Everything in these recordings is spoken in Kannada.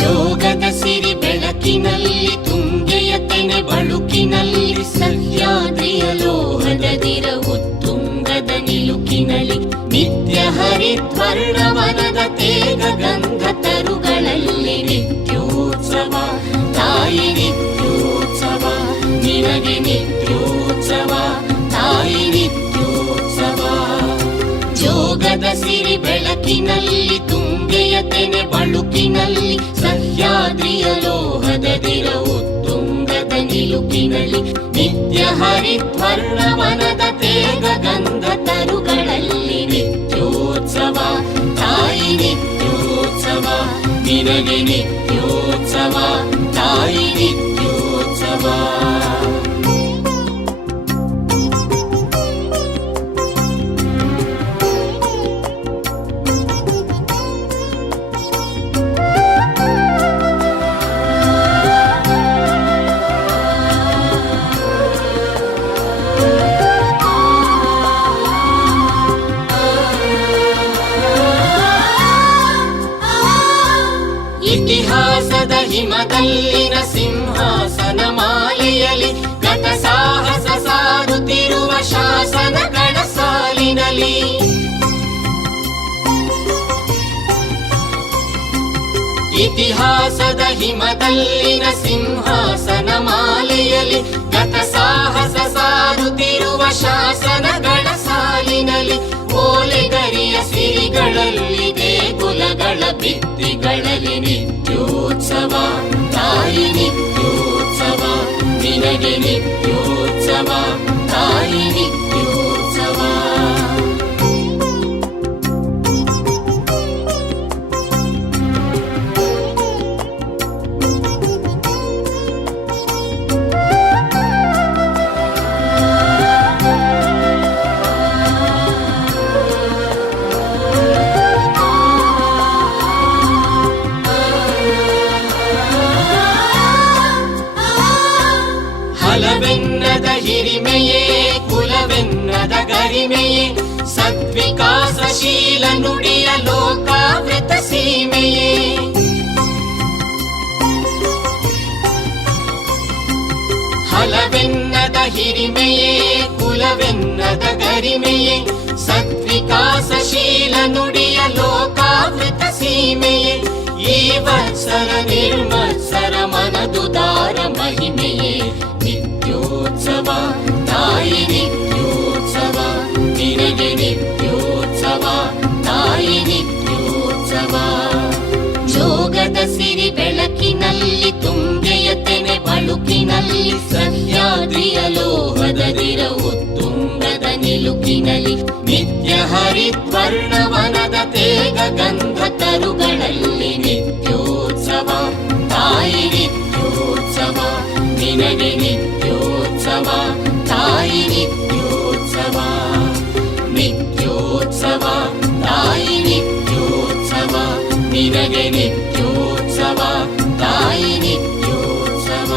ಜೋಗದ ಸಿರಿ ಬೆಳಕಿನಲ್ಲಿ ತುಂಗೆಯ ತೆನೆ ಬಳುಕಿನಲ್ಲಿ ಸಹ್ಯಾದ್ರಿಯ ಲೋಹದ ದಿರವು ತುಂಗದ ನಿಲುಕಿನಲ್ಲಿ ನಿತ್ಯ ಹರಿದ್ವರ್ಣವನದ ತೇಗ ಗಂಧ ತರುಗಳಲ್ಲಿ ನಿತ್ಯೋತ್ಸವ ತಾಯಿ ನಿತ್ಯೋತ್ಸವ ನಿನಗೆ ನಿತ್ಯೋತ್ಸವ ತಾಯಿ ನಿತ್ಯೋತ್ಸವ. ಜೋಗದ ಸಿರಿ ಬೆಳಕಿನಲ್ಲಿ ತುಂಗೆಯ ತೆನೆ ಬಳುಕಿನಲ್ಲಿ ಸಹ್ಯಾದ್ರಿಯ ಲೋಹದ ದಿರವು ತುಂಗದ ನಿಲುಕಿನಲ್ಲಿ ನಿತ್ಯ ಹರಿದ್ವರ್ಣವನದ ತೇಗ ಗಂಧ ತರುಗಳಲ್ಲಿ ನಿತ್ಯೋತ್ಸವ ತಾಯಿ ನಿತ್ಯೋತ್ಸವ ನಿನಗೆ ನಿತ್ಯೋತ್ಸವ ತಾಯಿ ನಿತ್ಯೋತ್ಸವ. ಇತಿಹಾಸದ ಹಿಮದಲ್ಲಿನ ಸಿಂಹಾಸನ ಮಾಲೆಯಲ್ಲಿ ಗತ ಸಾಹಸ ಸಾರುತ್ತಿರುವ ಶಾಸನಗಳ ಸಾಲಿನಲ್ಲಿ ಇತಿಹಾಸದ ಹಿಮದಲ್ಲಿನ ಸಿಂಹಾಸನ ಮಾಲೆಯಲ್ಲಿ ಗತ ಸಾಹಸ ಸಾರುತ್ತಿರುವ ಶಾಸನಗಳ ಸಾಲಿನಲ್ಲಿ ಓಲೆಗರಿಯ ಸಿರಿಗಳಲ್ಲಿ ದೇಗುಲಗಳ ಭಿತ್ತಿಗಳಲ್ಲಿ ನಿತ್ಯೋತ್ಸವ ತಾಯಿ ನಿತ್ಯೋತ್ಸವ ನಿನಗೆ ನಿತ್ಯೋತ್ಸವ ತಾಯಿ ನಿತ್ಯೋತ್ಸವ. ಹಲವೆನ್ನದ ಹಿರಿಮೆಯೇ ಕುಲವೆನ್ನದ ಗರಿಮೆಯೇ ಸದ್ವಿಕಾಸಶೀಲ ನುಡಿಯ ಲೋಕಾವೃತ ಸೀಮೆಯೇ ಹಲವೆನ್ನದ ಹಿರಿಮೆಯೇ ಕುಲವೆನ್ನದ ಗರಿಮೆಯೇ ಸದ್ವಿಕಾಸಶೀಲ ನುಡಿಯ ಲೋಕಾವೃತ ಸೀಮೆಯೇ ಈ ವತ್ಸರ ನಿರ್ಮತ್ಸರ ಮನದುದಾರ ಮಹಿಮೆಯೇ ನಿತ್ಯೋತ್ಸವ ತಾಯಿ ನಿತ್ಯೋತ್ಸವ ನಿನಗೆ ನಿತ್ಯೋತ್ಸವ ತಾಯಿ ನಿತ್ಯೋತ್ಸವ. ಜೋಗದ ಸಿರಿ ಬೆಳಕಿನಲ್ಲಿ ತುಂಗೆಯ ತೆನೆ ಬಳುಕಿನಲ್ಲಿ ಸಹ್ಯಾದ್ರಿಯ ಲೋಹದ ದಿರವು ತುಂಗದ ನಿಲುಕಿನಲ್ಲಿ ನಿತ್ಯ ಹರಿದ್ವರ್ಣವನದ ತೇಗ ಗಂಧ ತರುಗಳಲ್ಲಿ ನಿತ್ಯೋತ್ಸವ ತಾಯಿ ನಿತ್ಯೋತ್ಸವ ನಿನಗೆ ನಿತ್ಯೋತ್ಸವ ತಾಯಿ ನಿತ್ಯೋತ್ಸವ ನಿತ್ಯೋತ್ಸವ ತಾಯಿ ನಿತ್ಯೋತ್ಸವ ನಿನಗೆ ನಿತ್ಯೋತ್ಸವ ತಾಯಿ ನಿತ್ಯೋತ್ಸವ.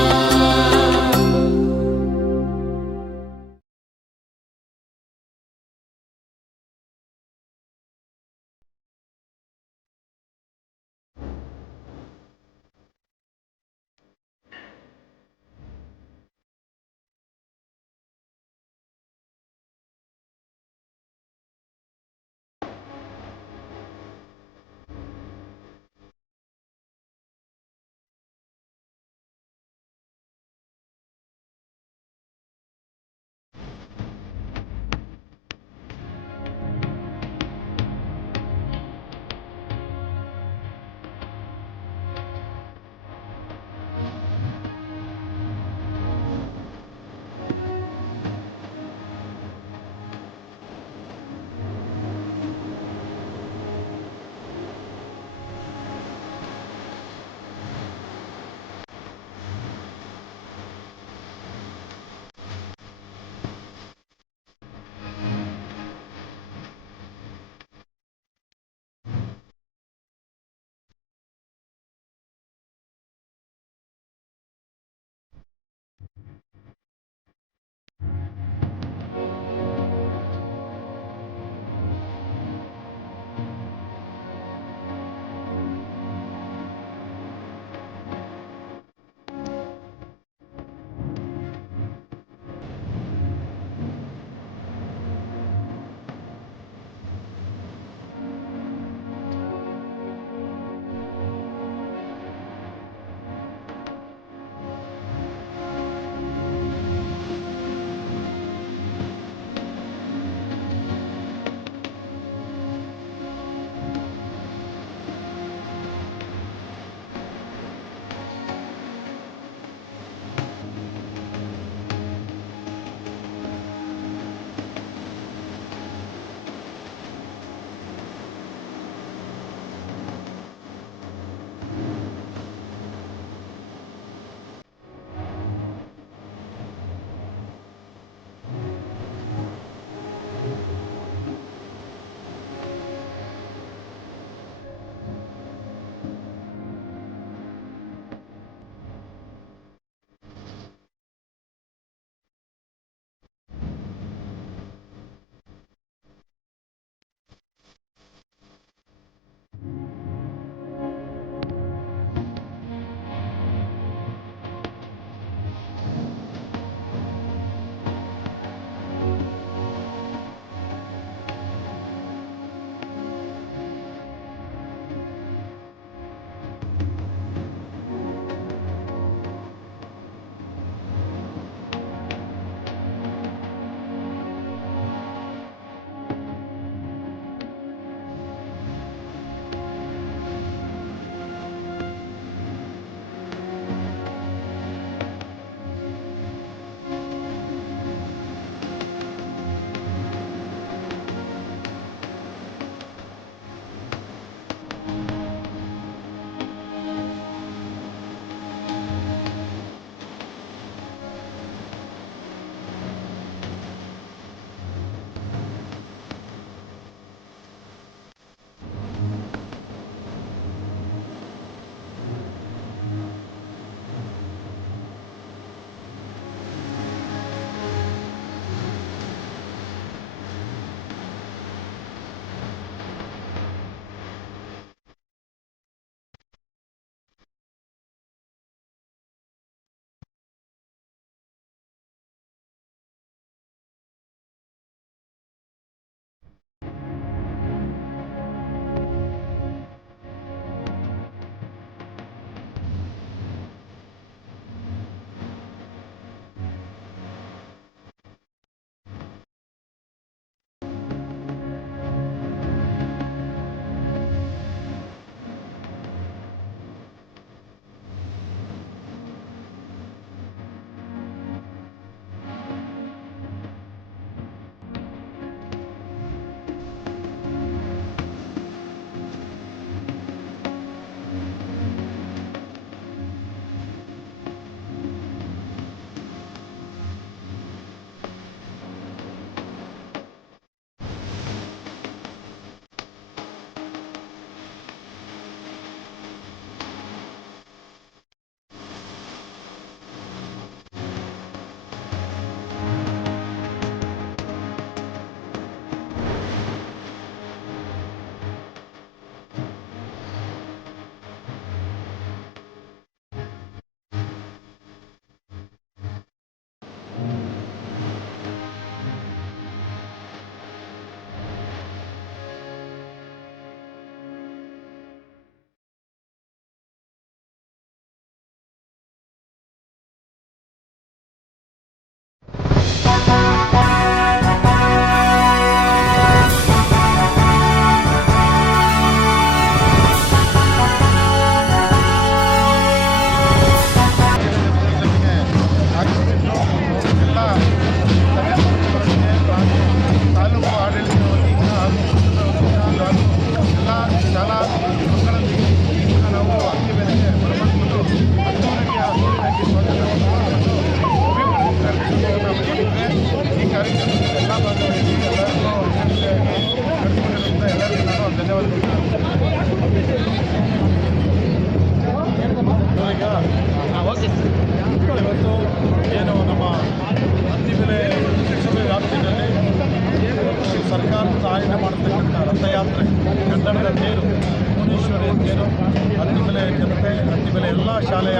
ಶಾಲೆಯ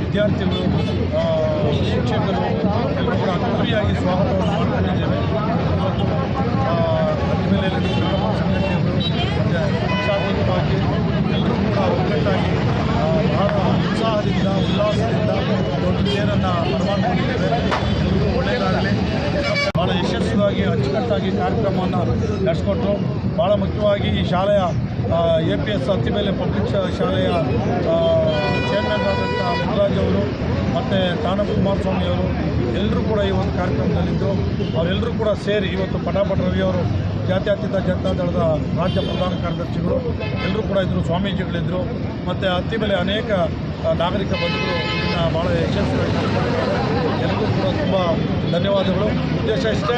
ವಿದ್ಯಾರ್ಥಿಗಳು, ಶಿಕ್ಷಕರು ಎಲ್ಲರೂ ಕೂಡ ಅದ್ದೂರಿಯಾಗಿ ಸ್ವಾಗತವನ್ನು ಮಾಡಿಕೊಂಡಿದ್ದೇವೆ. ಇವತ್ತು ಅತ್ತಿಬೆಲೆಯಲ್ಲಿ ಸಂಘಟನೆಗಳು ಮತ್ತು ಪಕ್ಷಾತೀತವಾಗಿ ಎಲ್ಲರೂ ಕೂಡ ಒಗ್ಗಟ್ಟಾಗಿ ಬಹಳ ಉತ್ಸಾಹದಿಂದ ಉಲ್ಲಾಸದಿಂದ ದೊಡ್ಡ ತೇರನ್ನು ಬರಮಾಡಿಕೊಂಡಿದ್ದೇವೆ. ಎಲ್ಲರಿಗೂ ಒಳ್ಳೆಯದಾಗಲಿ. ಭಾಳ ಯಶಸ್ವಿಯಾಗಿ ಅಚ್ಚುಕಟ್ಟಾಗಿ ಕಾರ್ಯಕ್ರಮವನ್ನು ನಡೆಸ್ಕೊಟ್ರು. ಭಾಳ ಮುಖ್ಯವಾಗಿ ಈ ಶಾಲೆಯ APS ಅತ್ತಿಬೆಲೆ ಪಬ್ಲಿಕ್ ಶಾಲೆಯ ಚೇರ್ಮನ್ ಆದಂಥ ಮುನ್ರಾಜ್ ಅವರು ಮತ್ತು ತಾಣ ಕುಮಾರಸ್ವಾಮಿ ಅವರು ಎಲ್ಲರೂ ಕೂಡ ಈ ಒಂದು ಕಾರ್ಯಕ್ರಮದಲ್ಲಿದ್ದರು. ಅವರೆಲ್ಲರೂ ಕೂಡ ಸೇರಿ ಇವತ್ತು ಪಟಾಪಟ ರವಿಯವರು ಜಾತ್ಯತೀತ ಜನತಾದಳದ ರಾಜ್ಯ ಪ್ರಧಾನ ಕಾರ್ಯದರ್ಶಿಗಳು ಎಲ್ಲರೂ ಕೂಡ ಇದ್ದರು, ಸ್ವಾಮೀಜಿಗಳಿದ್ದರು. ಮತ್ತು ಅತ್ತಿಬೆಲೆ ಅನೇಕ ನಾಗರಿಕ ಬಂಧುಗಳು ಇದನ್ನು ಭಾಳ ಯಶಸ್ವಿಯಾಗಿ ನಡೆಸ್ಕೊಂಡಿದ್ದಾರೆ. ಎಲ್ಲರಿಗೂ ಕೂಡ ತುಂಬ ಧನ್ಯವಾದಗಳು. ಉದ್ದೇಶ ಇಷ್ಟೇ,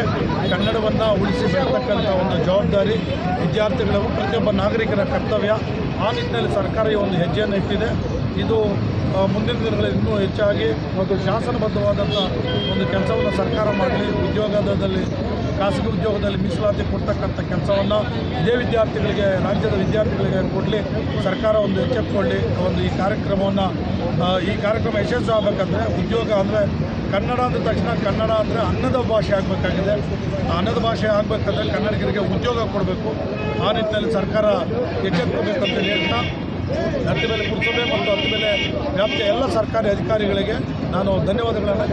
ಕನ್ನಡವನ್ನು ಉಳಿಸಿ ಬೆಳೆತಕ್ಕಂಥ ಒಂದು ಜವಾಬ್ದಾರಿ ವಿದ್ಯಾರ್ಥಿಗಳ ಪ್ರತಿಯೊಬ್ಬ ನಾಗರಿಕರ ಕರ್ತವ್ಯ. ಆ ನಿಟ್ಟಿನಲ್ಲಿ ಸರ್ಕಾರ ಈ ಒಂದು ಹೆಜ್ಜೆಯನ್ನು ಇಟ್ಟಿದೆ. ಇದು ಮುಂದಿನ ದಿನಗಳಲ್ಲಿ ಇನ್ನೂ ಹೆಚ್ಚಾಗಿ ಒಂದು ಶಾಸನಬದ್ಧವಾದಂಥ ಒಂದು ಕೆಲಸವನ್ನು ಸರ್ಕಾರ ಮಾಡಲಿ. ಉದ್ಯೋಗದಲ್ಲಿ ಖಾಸಗಿ ಉದ್ಯೋಗದಲ್ಲಿ ಮೀಸಲಾತಿ ಕೊಡ್ತಕ್ಕಂಥ ಕೆಲಸವನ್ನು ಇದೇ ವಿದ್ಯಾರ್ಥಿಗಳಿಗೆ, ರಾಜ್ಯದ ವಿದ್ಯಾರ್ಥಿಗಳಿಗೆ ಕೊಡಲಿ ಸರ್ಕಾರ ಒಂದು ಎಚ್ಚೆತ್ತುಕೊಳ್ಳಿ. ಒಂದು ಈ ಕಾರ್ಯಕ್ರಮ ಯಶಸ್ವಿ ಆಗಬೇಕಂದ್ರೆ ಉದ್ಯೋಗ ಅಂದರೆ ಕನ್ನಡ ಅಂದ ತಕ್ಷಣ ಕನ್ನಡ ಅಂದರೆ ಅನ್ನದ ಭಾಷೆ ಆಗಬೇಕಾಗಿದೆ. ಆ ಅನ್ನದ ಭಾಷೆ ಆಗಬೇಕಂದ್ರೆ ಕನ್ನಡಿಗರಿಗೆ ಉದ್ಯೋಗ ಕೊಡಬೇಕು. ಆ ನಿಟ್ಟಿನಲ್ಲಿ ಸರ್ಕಾರ ಎಚ್ಚೆತ್ತುಕೋಬೇಕಂತ ಹೇಳ್ತಾ ಅತ್ತಿಬೆಲೆ ಪುರಸಭೆ ಮತ್ತು ಅತ್ತಿಬೆಲೆ ವ್ಯಾಪ್ತಿಯ ಎಲ್ಲ ಸರ್ಕಾರಿ ಅಧಿಕಾರಿಗಳಿಗೆ ನಾನು ಧನ್ಯವಾದಗಳನ್ನು